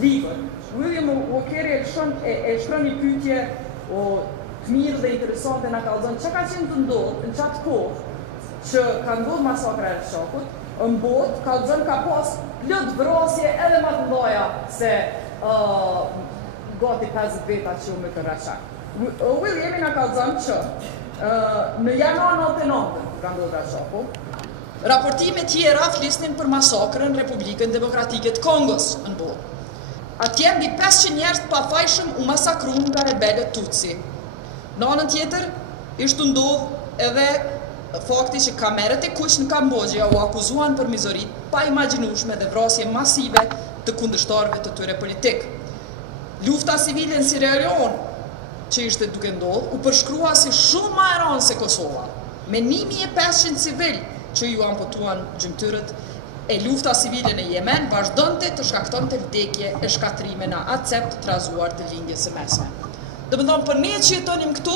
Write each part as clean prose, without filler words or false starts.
libër. William Walker e shkron një pyetje të mirë dhe interesante na kallëzon çka ka qenë të ndodhur në çat kohë që ka ndodhur masakra e Reshakut, në botë kallëzon ka pas plot vrasje edhe më të mëdha se gati 50 veta që u me të Reshak. William na kallëzon që në janar 99 ka ndodhur Reshaku, raportime tjera flisnin për masakrën në Republikën Demokratike të Kongos në botë. Atje mbi 500 njerëz të pafajshëm u masakruan nga rebelët Tutsi. Në anën tjetër, ishte ndodhur edhe fakti që kamerët e kuq në Kambodgja u akuzuan për mizori pa imagjinueshme dhe vrasje masive të kundërshtarëve të tyre politik. Lufta civile në Sierra Leone, që ishte duke ndodhur, u përshkrua si shumë më e rëndë se Kosova, me 1500 civil që ju amputuan gjymtyrët. E lufta civile në Yemen vazhdonte të shkaktonte vdekje e shkatrime në accept të trazuar të lindjes së mesme. Domethënë, për ne që jetonim këtu,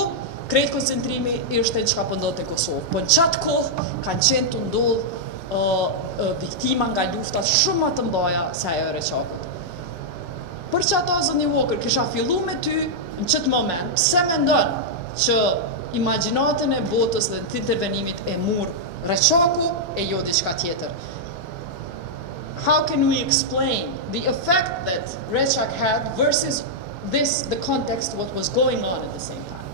krejt koncentrimi ishte çka po ndodhte në Kosovë. Po në çat kohë kanë qenë të ndodh viktima nga luftat shumë më të mëdha se ajo e Reshakut. Për çato zoni Walker, kisha filluar me ty në çet moment, pse mendon që imagjinatën e botës dhe të intervenimit e mur Reshaku e jo diçka tjetër? How can we explain the effect that Reshak had versus the context, what was going on at the same time?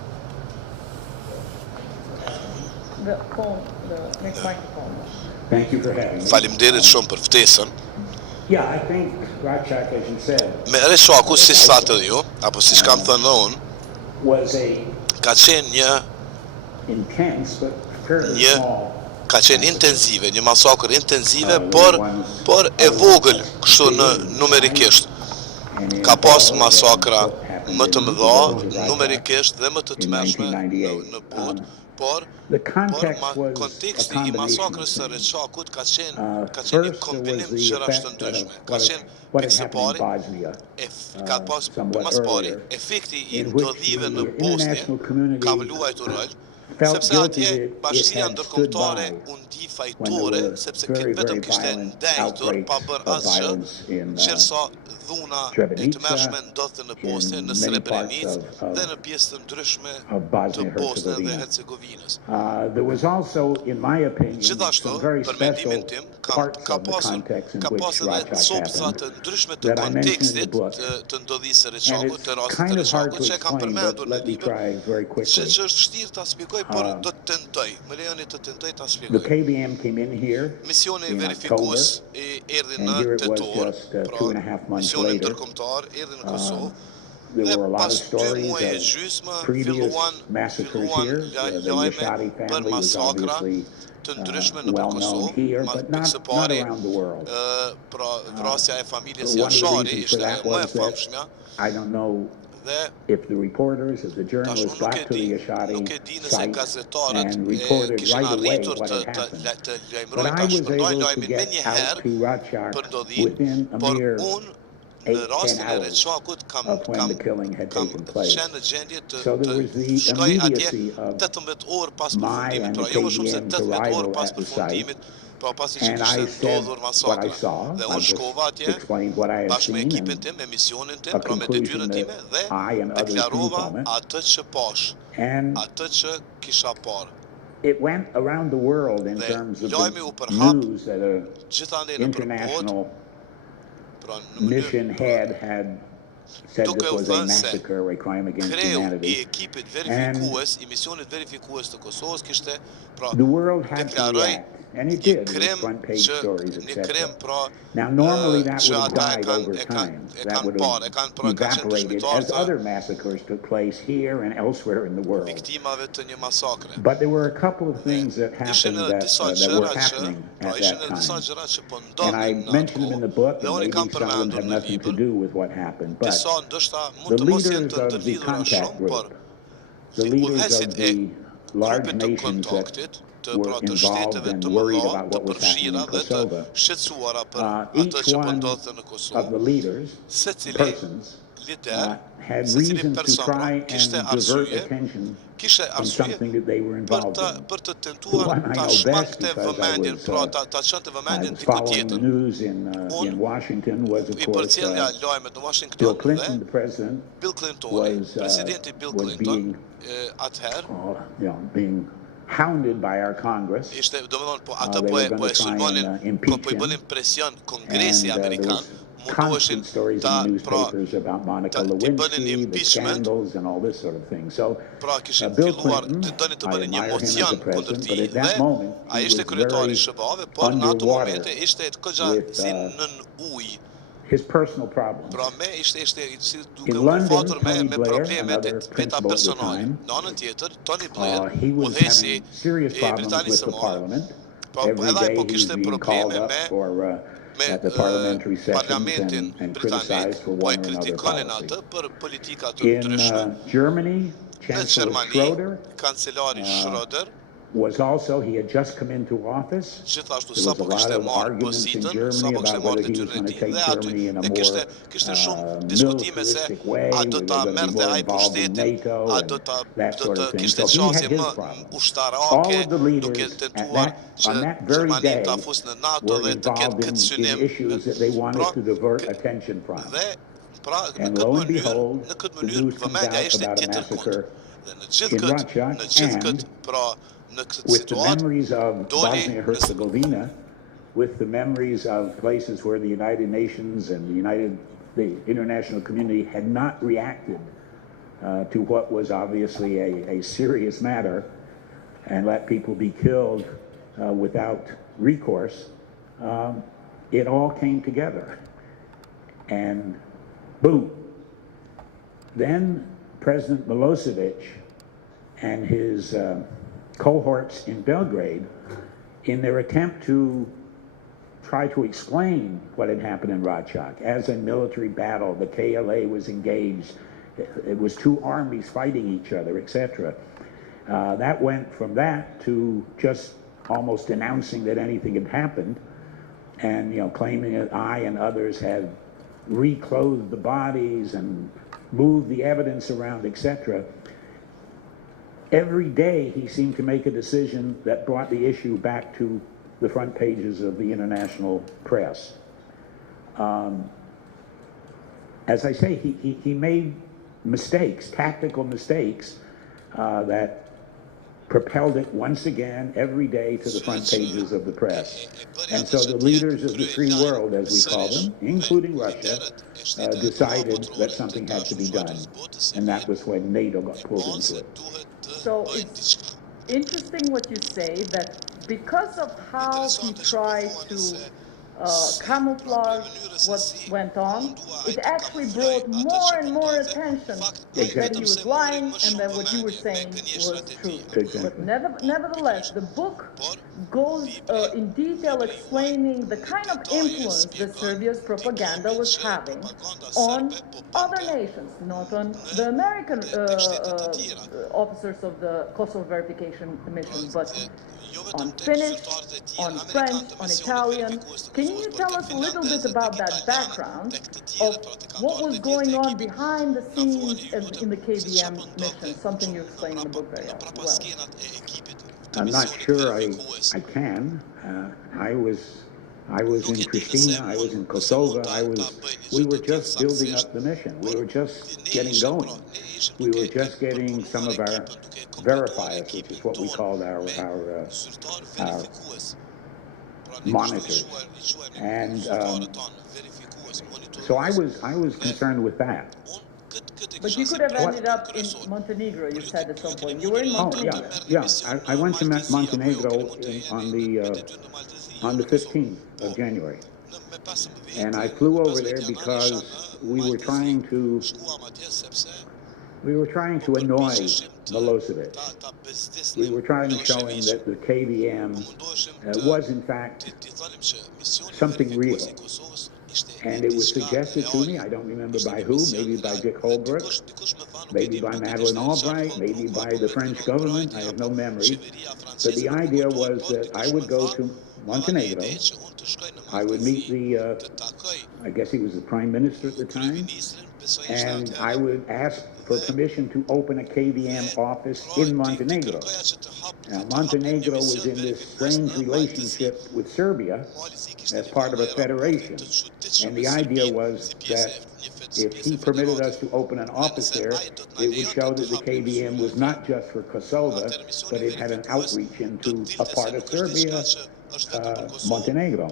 The next microphone. Thank you for having me. Faleminderit shumë për ftesën. Yeah, I think Reshak, as you said, Me Reshaku, si thatë dhe ju, apo si kam thënë unë, was a ka qenë një intense but fairly Një- small. ka qenë intenzive, një masakër intenzive, por e vogël kështu në numerikisht. Ka pas masakra më të mëdha numerikisht dhe më të tmerrshme në botë, por konteksti i masakrës së Reshakut ka qenë një kombinim gjërash të ndryshme. Ka qenë pikë së pari, ka pas mas pari, efekti i ndodhive në Bosnjë ka luajtur rol, sepse atje bashkësia ndërkombëtare u ndi fajtore, sepse vetëm kishte ndajtur pa bërë asgjë, qërsa dhuna e tmerrshme ndodhte në Bosnjë, në Srebrenicë dhe në pjesë të ndryshme të Bosnjës dhe Hercegovinës. There was also, in my opinion, Gjithashtu, some very për special mendimin tim, parts ka of the pasur context in ka which pasur edhe Reshak copsa të happened ndryshme të that I mentioned in the kontekstit book. të ndodhisë së And Reshakut, it's të rastit kind të of hard Reshakut, to që e kam explain, përmendur but në let me libër, try very quickly. që është vështirë ta shpjegoj, por do të tentoj. Më lejoni të tentoj ta The shpjegoj. KBM came in here Misioni in verifikues October, erdhi and në here it was tetor, just 2.5 months misioni later. ndërkombëtar erdhi në Kosovë. There Dhe were a lot pas of 2 stories muaj e of gjysmë previous massacres here. The lajme Yashadi për family was masakra obviously të ndryshme në well known Kosovë, here, mas but pikë së not pari, around the world. pra vrasja e familjes One of the Jashari reasons for ishte that më e was that famshmja I don't know dhe if the reporters, if the tash journalists unë nuk got e to the di Yashadi nëse site gazetarët and reported kishin right away arritur what të had happened. lajmërojnë, But I ta was shpërndajnë able to lajmin me get një out herë to Reshak për ndodhin, within a por mere unë në 8-10 rastin e hours Reshakut of when the killing had taken place. qenë në gjendje So there was the shkoj atje immediacy of 18 orë pas my përfundimit, and pra the jo më shumë se KBM's 18 orë arrival pas at the site. përfundimit, pra pasi që And kishte I said ndodhur what I masakra. saw. Dhe I unë just shkova atje explained what I had bashkë me seen ekipin and tim, me misionin tim, a pra me conclusion detyrën time that dhe I and others drew deklarova from it. atë që pash, And atë që kisha parë. it went around the world in Dhe terms of lajmi u the përhap news that an gjithandej në botë, international pra në mission mënyrë had said duke this u was a thënë se massacre, a crime against kreu i humanity. ekipit verifikues, i misionit verifikues të Kosovës kishte pra The world had to deklaroj react, and it një did with krim front page që stories, një etc. krim pra Now, normally that që would have ata died over time. That kanë would parë, have kanë qenë evaporated dëshmitar as të other massacres took place here and elsewhere in the world. viktimave të një masakre. But there were a couple of things that Ishin happened edhe that, disa that gjëra were që, happening pra at ishin that edhe disa time. gjëra që po And I ndodhin në atë mentioned them in the kohë. book, Dhe and unë i maybe kam some of them përmendur have në nothing to libër. do with what happened. But Disa ndoshta the mund të mos jenë leaders të of the ndërlidhura contact shumë, por group, the leaders udhëheqësit of e the large grupit të nations that kontaktit të were pra të involved shteteve and të worried mëdha, about të what was happening përfshira in dhe të Kosovo. shqetësuara për atë Each që po one ndodhte në of the Kosovë, leaders, secili persons, lider, had se cili reasons to person pra, try kishte and divert arsye, attention kishte from arsye something that they were involved in. për të The tentuar one I ta know best shmangte because vëmendjen, pra ta çonte I vëmendjen was diku following the tjetër. news in Unë Washington was, of I course, përcjellja lajmet në Bill Washington dhe Clinton, the president, Bill Clintoni, presidenti Bill was Clinton, being, atëherë being hounded by our Congress. ishte, domethënë, po ata They po were e going po to e try sulmonin, and po impeach i bënin him. presion And Kongresi there Amerikan, was mundoheshin constant stories in ta, the pra, newspapers about Monica t'i bënin Lewinsky, the impeachment, scandals, and all this sort of thing. So, pra kishin Bill filluar Clinton, të donin të I bënin një admire him as mocion a kundër president, but tij at dhe that moment ai he ishte was kryetari i very SBA-ve, por në ato underwater momente ishte kogja with si nën ujë. his personal problems. Pra me ishte si duke In u London, kufatur Tony me Blair, problemet another veta principal at the personale. time, Në anën tjetër, Tony Blair, he was udhëhesi having serious I problems Britanisë with së the Madhe. Parliament. Pra Every edhe ai day po he was kishte being called probleme up me at the parliamentary sessions parlamentin and britanik, criticized for po e one or another kritikonin policy. atë për politika të In ndryshme. Germany, Në Chancellor Gjermani, Schroeder kancelari Schroeder was also, he had just come into office. gjithashtu There was sapo a lot kishte of marrë arguments in pozitën, Germany sapo kishte about marrë whether he was detyrën going e to tij take dhe aty Germany in a e more kishte shumë diskutime se militaristic way, a do we ta were going to be merrte more ai involved in pushtetin, NATO a and do that sort of thing. kishte So he had qasje his më problems. ushtarake, All of the duke leaders tentuar që on that very Gjermanin ta day fusë në NATO were dhe të ketë involved këtë in synim. issues that they wanted Pra, to divert attention from. dhe pra And lo and behold, në këtë the news mënyrë comes vëmendja out ishte about a tjetër kund. massacre Dhe in Russia, në gjithë and këtë, pra në këtë with the situatë memories of doli Bosnia-Herzegovina, with the memories of places where the United Nations and the international community had not reacted to what was obviously a serious matter and let people be killed without recourse, it all came together. And boom. Then President Milosevic and his cohorts in Belgrade, in their attempt to try to explain what had happened in Rajak as a military battle, the KLA was engaged, it was two armies fighting each other, etc. That went from that to just almost announcing that anything had happened, and claiming that I and others had reclothed the bodies and moved the evidence around, etc. Every day he seemed to make a decision that brought the issue back to the front pages of the international press. As I say, he made mistakes, tactical mistakes, that propelled it once again every day to the front pages of the press. And so the leaders of the free world, as we call them, including Russia, decided that something had to be done. And that was when NATO got pulled into it. So it's interesting what you say, that because of how he tried to camouflage what went on, it actually brought more and more attention that he was lying and that what you were saying was true. But nevertheless, the book goes in detail explaining the kind of influence that Serbia's propaganda was having on other nations, not on the American officers of the Kosovo Verification Mission, but on Finnish, on French, on Italian. Can you tell us a little bit about that background of what was going on behind the scenes in the KVM mission, something you explain in the book very well? I'm not sure I can. I was in Pristina, I was in Kosovo, we were just building up the mission. We were just getting going. We were just getting some of our verifiers, which is what we called our monitors. And so I was concerned with that. But you could have ended up in Montenegro, you said at some point. You were in Montenegro. Oh, yeah. I went to Montenegro on the 15th of January. And I flew over there because we were trying to annoy Milosevic. We were trying to show him that the KVM was in fact something real. And it was suggested to me, I don't remember by who, maybe by Dick Holbrooke, maybe by Madeleine Albright, maybe by the French government, I have no memory. But the idea was that I would go to Montenegro, I would meet the I guess he was the prime minister at the time, and I would ask for permission to open a KVM office in Montenegro. Now, Montenegro was in this strange relationship with Serbia as part of a federation, and the idea was that if he permitted us to open an office there, it would show that the KVM was not just for Kosovo, but it had an outreach into a part of Serbia, Montenegro.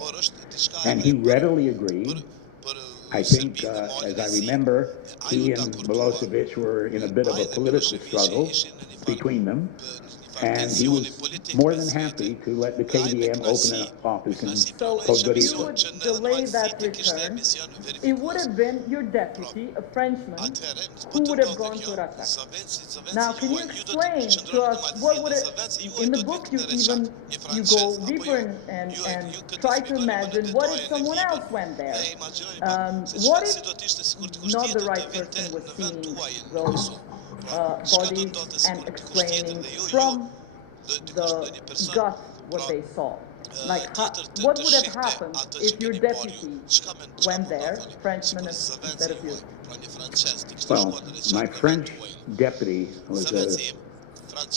And he readily agreed. I think, as I remember, he and Milosevic were in a bit of a political struggle between them, and he was more than happy to let the KVM open an office in So if you Podgorica. would delay that return, it would have been your deputy, a Frenchman, who would have gone to Rasak. Now, can you explain to us what would it, in the book you go deeper and try to imagine what if someone else went there? What if not the right person was seeing those bodies and explaining from the gut what they saw? Like, what would have happened if your deputy went there, Frenchman instead of you? Well, my French deputy was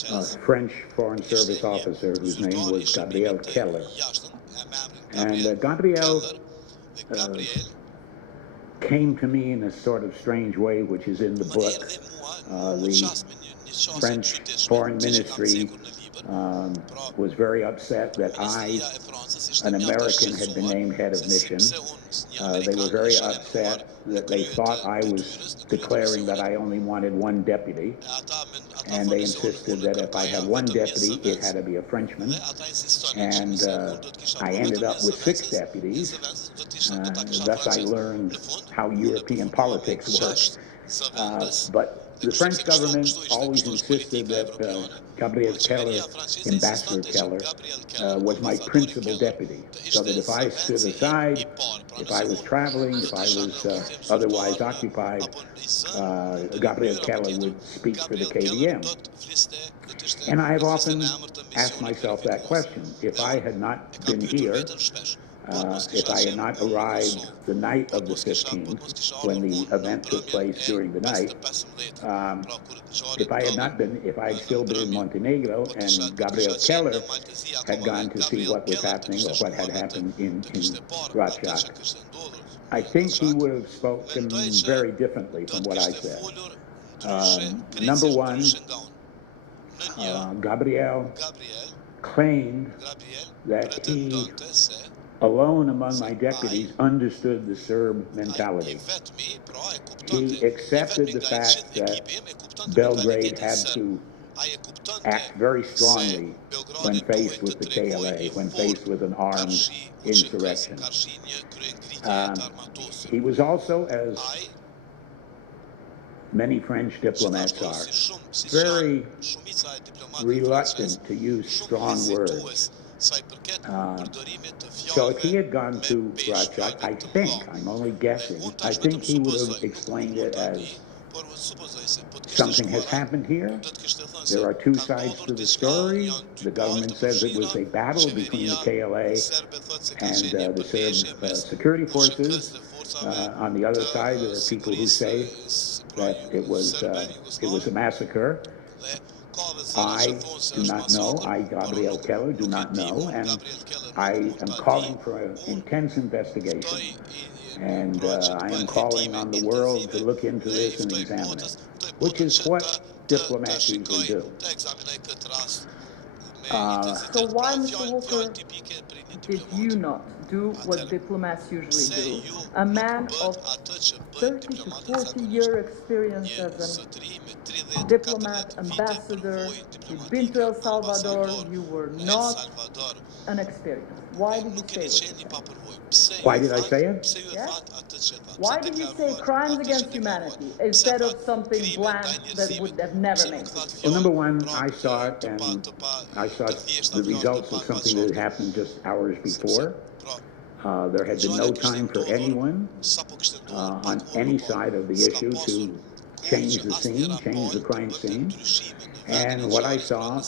a French Foreign Service officer whose name was Gabriel Keller. And Gabriel came to me in a sort of strange way, which is in the book. The French Foreign Ministry was very upset that I, an American, had been named head of mission. They were very upset that they thought I was declaring that I only wanted one deputy, and they insisted that if I had one deputy, it had to be a Frenchman. And I ended up with 6 deputies. Thus I learned how European politics work. But the French government always insisted that Gabriel Keller, Ambassador Keller, was my principal deputy, so that if I stood aside, if I was traveling, if I was otherwise occupied, Gabriel Keller would speak for the KVM. And I've often asked myself that question. If I had not been here, if I had not arrived the night of the 15th, when the event took place during the night, if I had still been in Montenegro and Gabriel Keller had gone to see what was happening or what had happened in Račak, I think he would have spoken very differently from what I said. Number one, Gabriel claimed that he, alone among my deputies, understood the Serb mentality. He accepted the fact that Belgrade had to act very strongly when faced with the KLA, when faced with an armed insurrection. He was also, as many French diplomats are, very reluctant to use strong words. So if he had gone to Račak, I think, I'm only guessing, I think he would have explained it as something has happened here. There are 2 sides to the story. The government says it was a battle between the KLA and the Serb security forces. On the other side, there are people who say that it was a massacre. I do not know. I, Gabriel Keller, do not know, and I am calling for an intense investigation. And I am calling on the world to look into this and examine it, which is what diplomats usually do. So why, Mr. Walker, did you not do what diplomats usually do? A man of 30 to 40-year experience as a diplomat, ambassador, you've been to El Salvador, you were not unexperienced. Why did you say what you said? Why did I say it? Yes? Why did you say crimes against humanity instead of something bland that would have never made sense? Well, number one, I saw it, and I saw the results of something that had happened just hours before. There had been no time for anyone on any side of the issue to change the scene, change the crime scene. And what I saw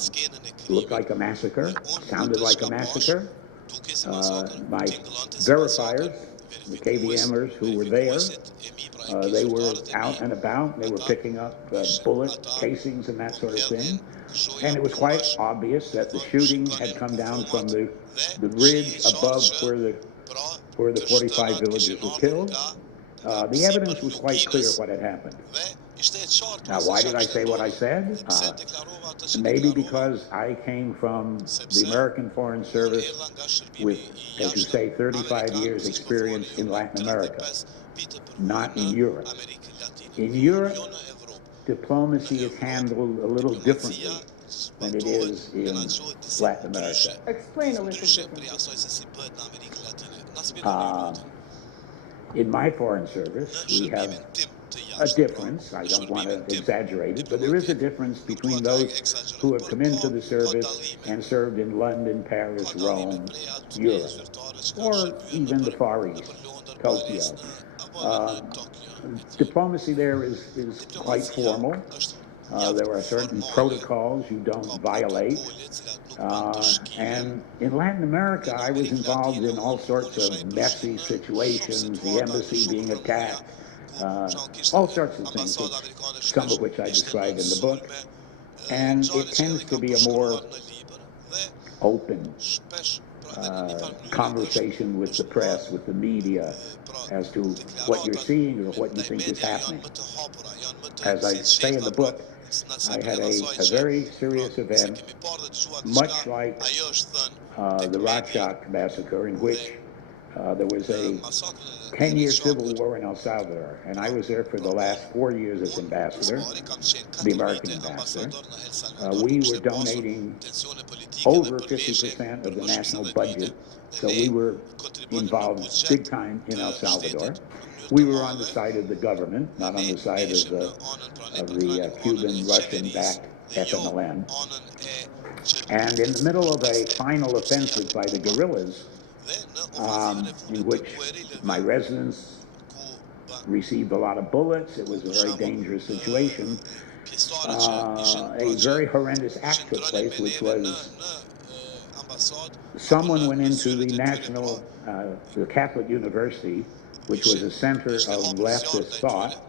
looked like a massacre, sounded like a massacre. My verifiers the KVMers who were there, they were out and about. They were picking up bullet casings and that sort of thing. And it was quite obvious that the shooting had come down from the ridge above where the 45 villagers were killed. The evidence was quite clear what had happened. Now, why did I say what I said? Maybe because I came from the American Foreign Service with, as you say, 35 years experience in Latin America, not in Europe. In Europe, diplomacy is handled a little differently than it is in Latin America. Explain a little differently. In my foreign service, we have a difference. I don't want to exaggerate it, but there is a difference between those who have come into the service and served in London, Paris, Rome, Europe, or even the Far East, Tokyo. Diplomacy there is quite formal. There are certain protocols you don't violate. And in Latin America, I was involved in all sorts of messy situations, the embassy being attacked, all sorts of things, some of which I describe in the book. And it tends to be a more open conversation with the press, with the media, as to what you're seeing or what you think is happening. As I say in the book, I had a very serious event, much like the Rorschach massacre, in which there was a 10-year civil war in El Salvador, and I was there for the last 4 years as ambassador, the American ambassador. We were donating over 50% of the national budget, so we were involved big time in El Salvador. We were on the side of the government, not on the side of the Cuban-Russian-backed FMLN. And in the middle of a final offensive by the guerrillas, in which my residents received a lot of bullets, it was a very dangerous situation, a very horrendous act took place, which was someone went into the the Catholic University, which was a center of leftist thought,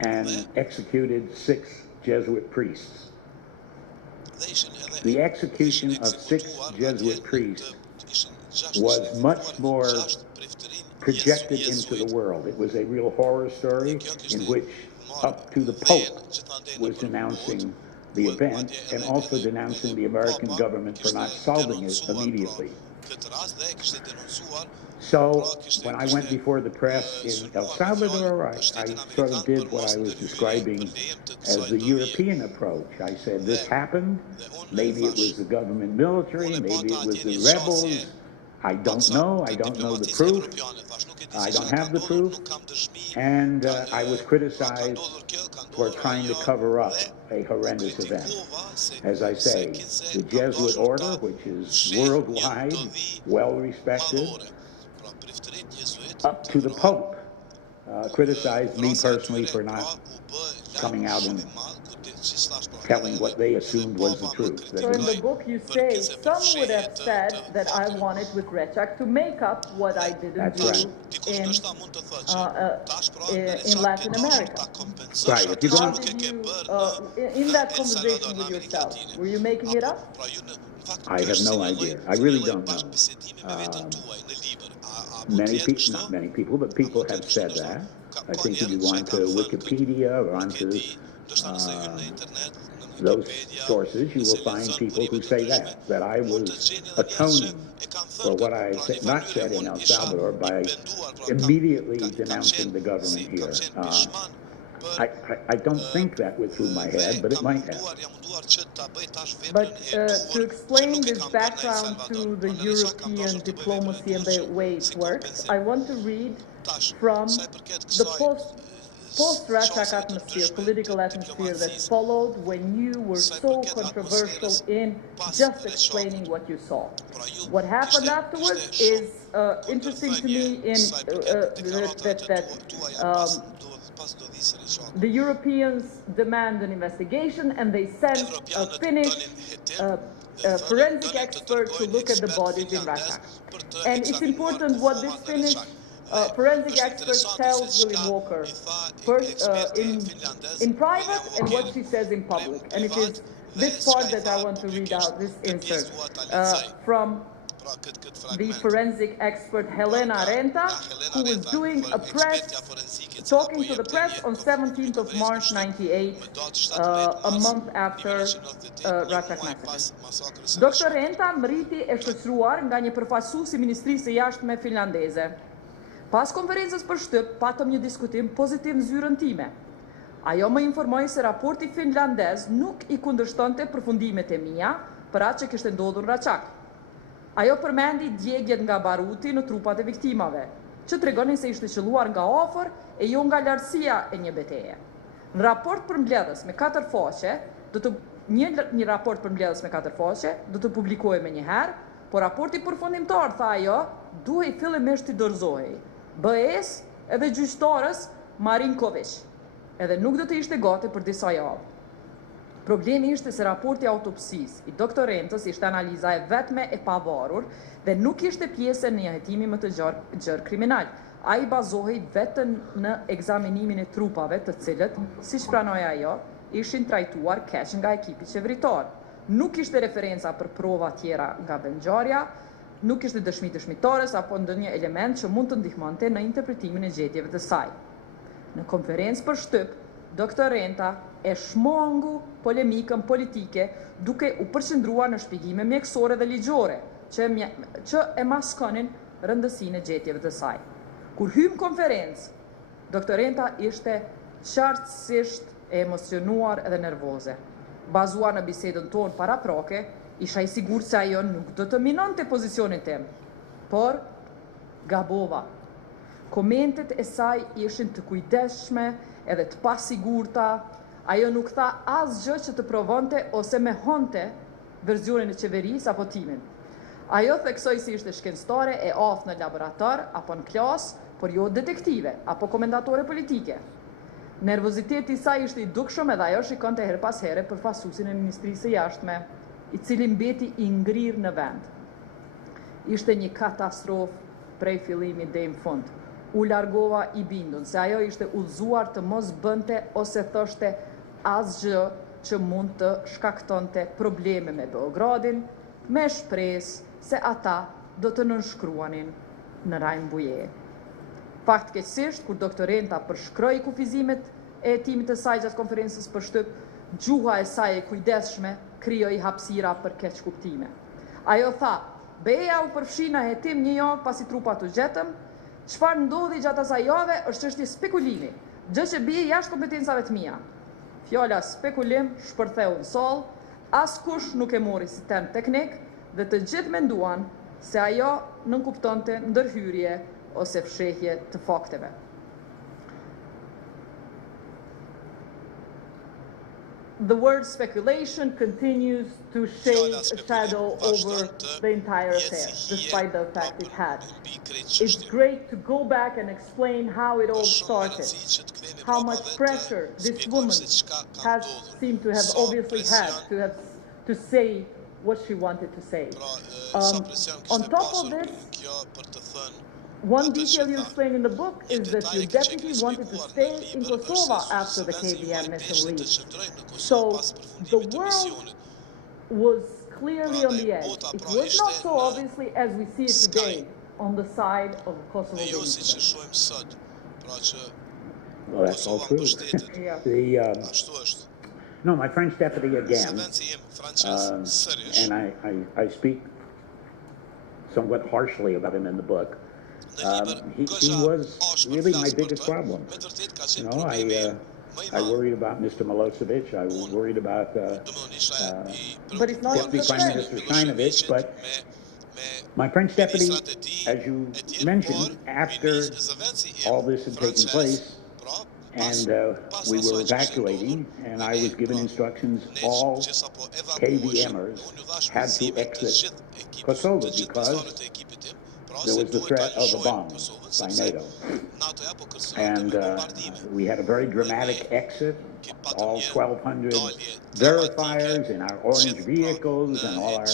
and executed 6 Jesuit priests. The execution of 6 Jesuit priests was much more projected into the world. It was a real horror story in which up to the Pope was denouncing the event and also denouncing the American government for not solving it immediately. So when I went before the press in El Salvador, I sort of did what I was describing as the European approach. I said, this happened, maybe it was the government military, maybe it was the rebels, I don't know the proof, I don't have the proof, and I was criticized for trying to cover up a horrendous event. As I say, the Jesuit order, which is worldwide, well respected, up to the Pope, criticized me personally for not coming out and telling what they assumed was the truth. So in the book you say, some would have said that I wanted with Rorschach to make up what I didn't do in Latin America. Right. If you How did you, in that conversation with yourself, were you making it up? I have no idea. I really don't know. Many people, not many people, but people have said that. I think if you go onto Wikipedia or onto those sources, you will find people who say that I was atoning for what I not said in El Salvador by immediately denouncing the government here. I don't think that went through my head, but it might have. But to explain this background to the European diplomacy and the way it works, I want to read from the post-Rorschach atmosphere, political atmosphere that followed when you were so controversial in just explaining what you saw. What happened afterwards is interesting to me in the Europeans demand an investigation and they send a Finnish forensic expert to look at the bodies in Rorschach. And it's important what this Finnish Forensic expert tells William Walker first in private and what she says in public. And it is this part that I want to read out, this insert from the forensic expert Helena Renta, who was doing a talking to the press on 17th of March 98, a month after Raqaq massacre. Dr. Renta mriti e shoqëruar nga një përfaqësues i Ministrisë së Jashtme finlandeze. Pas konferencës për shtyp, patëm një diskutim pozitiv në zyrën time. Ajo më informoi se raporti finlandez nuk i kundërshtonte përfundimet e mia për atë që kishte ndodhur në Raqaq. Ajo përmendi djegjet nga baruti në trupat e viktimave, që tregonin se ishte qelluar nga afër e jo nga lartësia e një beteje. Në raport përmbledhës me 4 faqe, një raport përmbledhës me 4 faqe do të publikohej më njëherë, por raporti përfundimtar, tha ajo, duhej fillimisht të dorëzohej BE-s edhe gjyqtarës Marinković, edhe nuk do të ishte gati për disa javë. Problemi ishte se raporti autopsis i Dr. Rentës ishte analiza e vetme e pavarur dhe nuk ishte pjesë në një hetimi më të gjerë kriminal. Ai bazohej vetëm në ekzaminimin e trupave të cilët, siç pranoi ajo, ishin trajtuar keq nga ekipi qeveritar. Nuk ishte referenca për prova tjera nga vendngjarja, nuk ishte dëshmi të dëshmitarës apo ndonjë element që mund të ndihmonte në interpretimin e gjetjeve të saj. Në konferencë për shtyp, Dr. Renta e shmangu polemikën politike duke u përqendruar në shpjegime mjekësore dhe ligjore që e maskonin rëndësinë e gjetjeve të saj. Kur hym konferencë, Dr. Renta ishte qartësisht e emocionuar edhe nervoze. Bazuar në bisedën tonë paraprake, isha i sigurt se ajo nuk do të minonte pozicionin tim, por gabova. Komentet e saj ishin të kujdesshme edhe të pasigurta. Ajo nuk tha asgjë që të provonte ose mehonte verzionin e qeverisë apo timin. Ajo theksoi se ishte shkencëtare e aftë në laborator apo në klas, por jo detektive apo komentatore politike. Nervoziteti i saj ishte i dukshëm edhe ajo shikonte her pas here përfaqësuesin e Ministrisë së Jashtme, i cili mbeti i ngrirë në vend. Ishte një katastrofë prej fillimit deri në fund. U largova i bindur se ajo ishte udhëzuar të mos bënte ose thoshte asgjë që mund të shkaktonte probleme me Beogradin, me shpresë se ata do të nënshkruanin në rajnë buje. Fatkeqësisht, kur Dr. Renta përshkroi kufizimet e hetimit të saj gjatë konferencës për shtyp, gjuha e saj e kujdesshme krijoi hapësira për keq kuptime. Ajo tha, BE-ja u përfshi në hetim një javë pasi trupat u gjetëm. Çfarë ndodhi gjatë asaj jave është çështje spekulimi, gjë që bie jashtë kompetencave të mia. Fjala spekulim shpërtheu në soll, askush nuk e mori si term teknik dhe të gjithë menduan se ajo nënkuptonte ndërhyrje ose fshehje të fakteve. The word speculation continues to shade a shadow over the entire affair, despite the fact it had. It's great to go back and explain how it all started, how much pressure this woman has seemed to have obviously had to say what she wanted to say. On top of this, one detail you explain in the book is that your deputy wanted to stay in Kosovo after the KVM mission reached. So the world was clearly on the edge. It was not so obviously as we see it today on the side of Kosovo. Well, that's all true. No, my French deputy again, and I speak somewhat harshly about him in the book. He was really my biggest problem. You know, I worried about Mr. Milosevic. I was worried about but it's not Deputy Prime Minister Steinovich. But my French deputy, as you mentioned, after all this had taken place, and we were evacuating, and I was given instructions, all KVMers had to exit Kosovo because there was the threat of a bomb by NATO. And we had a very dramatic exit, all 1,200 verifiers in our orange vehicles and all our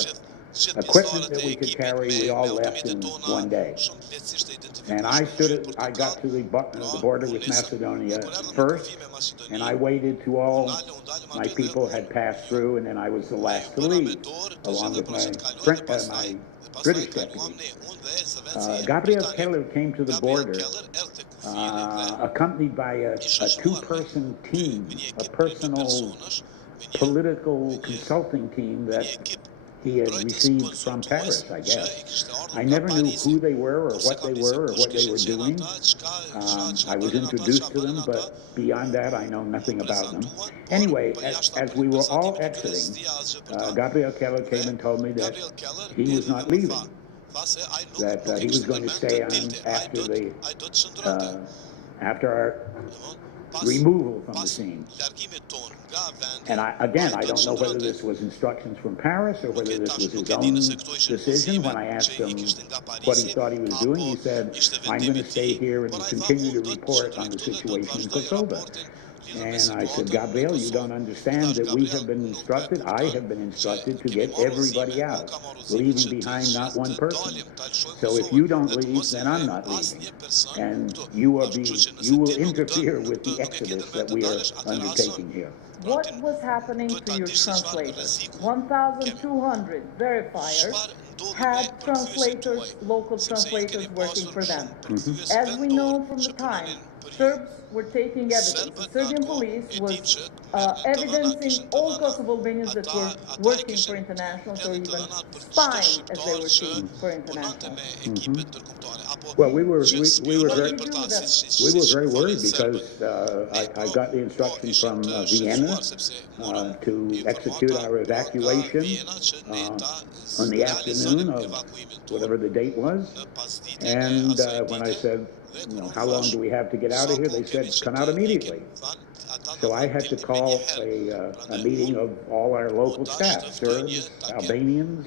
equipment that we could carry, we all left in one day. And I got to the border with Macedonia first, and I waited till all my people had passed through, and then I was the last to leave, along with my British deputy. Gabriel Keller came to the border accompanied by a two-person team, a personal political consulting team that he had received from Paris, I guess. I never knew who they were or what they were doing. I was introduced to them, but beyond that, I know nothing about them. Anyway, as we were all exiting, Gabriel Keller came and told me that he was not leaving, that he was going to stay on after our removal from the scene. And I don't know whether this was instructions from Paris or whether this was his own decision. When I asked him what he thought he was doing, he said, I'm going to stay here and continue to report on the situation in Kosovo. And I said, Gabriel, you don't understand that we have been instructed, I have been instructed to get everybody out, leaving behind not one person. So if you don't leave, then I'm not leaving. And you will interfere with the exodus that we are undertaking here. What was happening to your translators? 1,200 verifiers had translators, local translators working for them. As we know from the time, Serbs were taking evidence. The Serbian police was evidencing all Kosovo Albanians that were working for internationals or even spying, as they were seen, for internationals. Well, we were very worried because I got the instructions from Vienna to execute our evacuation on the afternoon of whatever the date was. And when I said, how long do we have to get out of here? They said, come out immediately. So I had to call a meeting of all our local staff, Serbs, Albanians,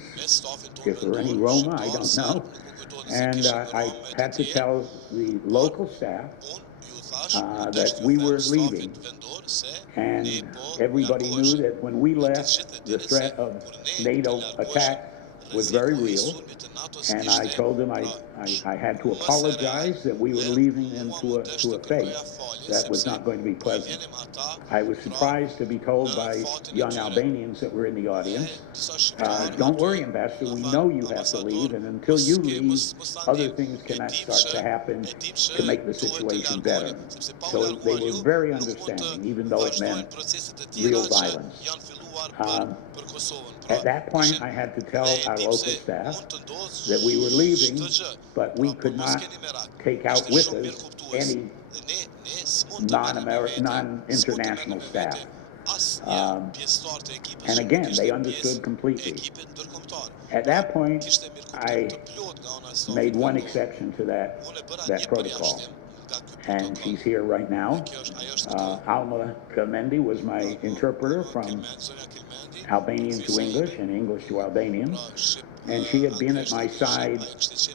if there were any Roma, I don't know. And I had to tell the local staff that we were leaving. And everybody knew that when we left, the threat of NATO attack was very real. And I told them I had to apologize that we were leaving them to a fate that was not going to be pleasant. I was surprised to be told by young Albanians that were in the audience, don't worry, Ambassador, we know you have to leave, and until you leave, other things cannot start to happen to make the situation better. So they were very understanding, even though it meant real violence. At that point, I had to tell our local staff that we were leaving, but we could not take out with us any non-international staff. And again, they understood completely. At that point, I made one exception to that protocol. And she's here right now. Alma Kamendi was my interpreter from Albanian to English and English to Albanian. And she had been at my side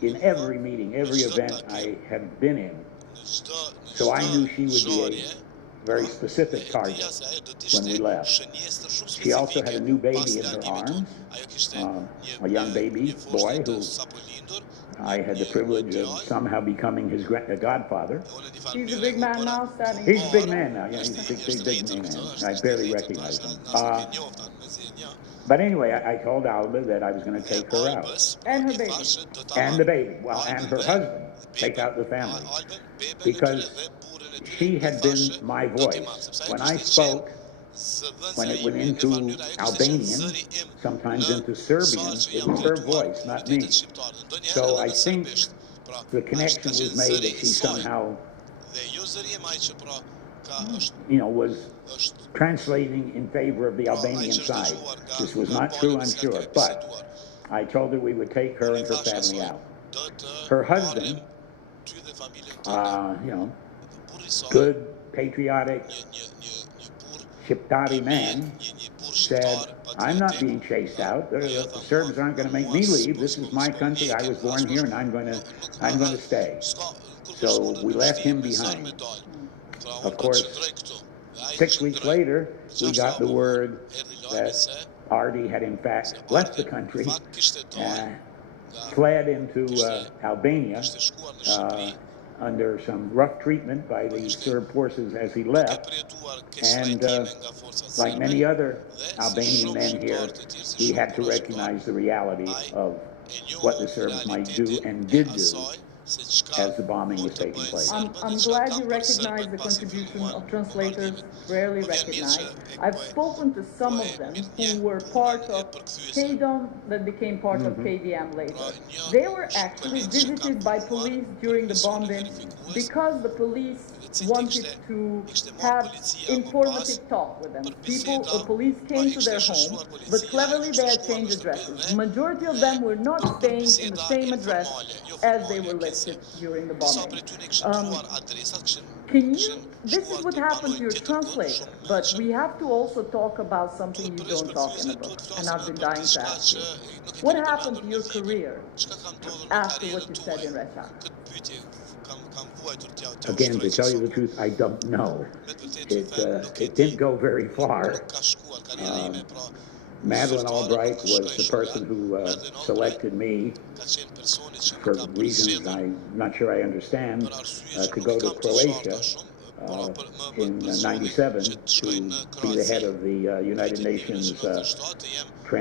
in every meeting, every event I had been in. So I knew she would be a very specific target when we left. She also had a new baby in her arms, a young baby boy who I had the privilege of somehow becoming his godfather. He's a big man now, standing. He's a big man now, yeah, he's a big man. I barely recognize him. But anyway, I told Alba that I was going to take her out. And her baby. And the baby, well, and her husband, take out the family. Because she had been my voice. When I spoke, when it went into Albanian, sometimes into Serbian, it was her voice, not me. So I think the connection was made that she somehow, was translating in favor of the Albanian side. This was not true, I'm sure, but I told her we would take her and her family out. Her husband, good, patriotic, Shqiptari man, said, I'm not being chased out. The Serbs aren't going to make me leave. This is my country. I was born here, and I'm going to stay. So we left him behind. Of course, 6 weeks later, we got the word that Ardi had in fact left the country, fled into Albania under some rough treatment by the Serb forces as he left, and like many other Albanian men here, he had to recognize the reality of what the Serbs might do and did do as the bombing was taking place. I'm glad you recognize the contribution of translators rarely recognized. I've spoken to some of them who were part of KDOM that became part of KDM later. They were actually visited by police during the bombing because the police wanted to have informative talk with them. Police came to their home, but cleverly they had changed addresses. Majority of them were not staying in the same address as they were listed during the bombing. This is what happened to your translator, but we have to also talk about something you don't talk in the book, and I've been dying to ask you. What happened to your career after what you said in Reshak? Again, to tell you the truth, I don't know. It didn't go very far. Madeleine Albright was the person who selected me, for reasons I'm not sure I understand, to go to Croatia in '97 to be the head of the United Nations